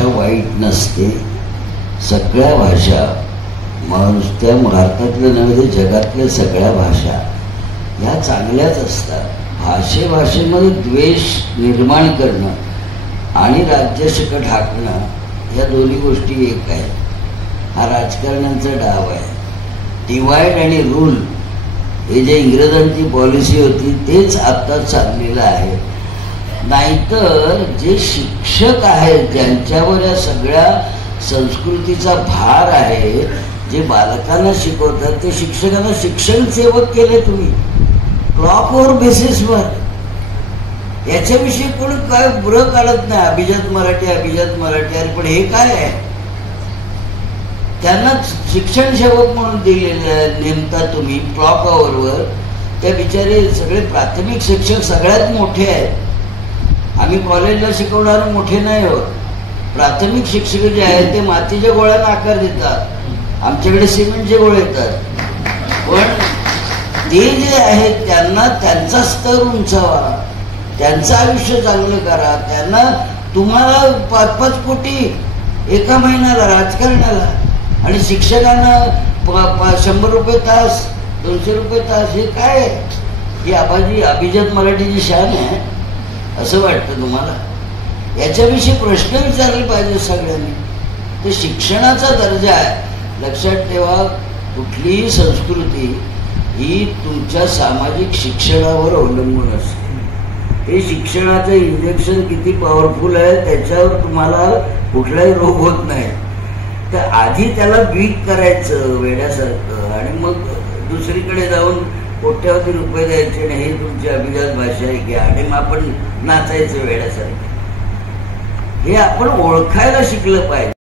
भाषा वाईट नसते. सगळ्या भाषा नुसत्या भारतातल्या नव्हे तर जगातल्या सगळ्या भाषा ह्या चांगल्याच असतात. भाषेमध्ये द्वेष निर्माण करणं आणि राज्यशक ढाकणं या दोन्ही गोष्टी एक आहेत. हा राजकारण्यांचा डाव आहे. डिवाइड आणि रूल हे जे इंग्रजांची पॉलिसी होती तेच आता चाललेलं आहे. नाहीतर जे शिक्षक आहेत ज्यांच्यावर या सगळ्या संस्कृतीचा भार आहे, जे बालकांना शिकवतात ते शिक्षकांना शिक्षण सेवक केले तुम्ही क्लॉकवर बेसिसवर. याच्याविषयी कोणी काय बुरं काढत नाही. अभिजात मराठी अरे पण हे काय आहे? त्यांना शिक्षण सेवक म्हणून दिलेलं नेमता तुम्ही क्लॉक अवरवर. त्या बिचारे सगळे प्राथमिक शिक्षक सगळ्यात मोठे आहेत. आम्ही कॉलेजला शिकवणारे मोठे नाही आहोत. प्राथमिक शिक्षक जे आहेत ते मातीच्या गोळ्यांना आकार देतात, आमच्याकडे सिमेंटचे गोळे येतात. पण ते जे आहेत त्यांना त्यांचा स्तर उंचावा, त्यांचं आयुष्य चांगलं करा. त्यांना तुम्हाला 5-5 कोटी एका महिन्याला राजकारणाला आणि शिक्षकांना 100 रुपये तास 200 रुपये तास. हे काय ही अभिजात मराठीची शान आहे असं वाटतं तुम्हाला? याच्याविषयी प्रश्न विचारले पाहिजे सगळ्यांनी. ते शिक्षणाचा दर्जा आहे. लक्षात ठेवा, कुठलीही संस्कृती ही तुमच्या सामाजिक शिक्षणावर अवलंबून असते. हे शिक्षणाचं इंजेक्शन किती पॉवरफुल आहे त्याच्यावर तुम्हाला कुठलाही रोग होत नाही. तर आधी त्याला वीक करायचं वेड्यासारखं आणि मग दुसरीकडे जाऊन कोट्यावधी रुपये द्यायचे आणि हे तुमची अभिजात भाषा आहे घ्या आणि मग आपण नाचायचं वेड्यासारखं. हे आपण ओळखायला शिकलं पाहिजे.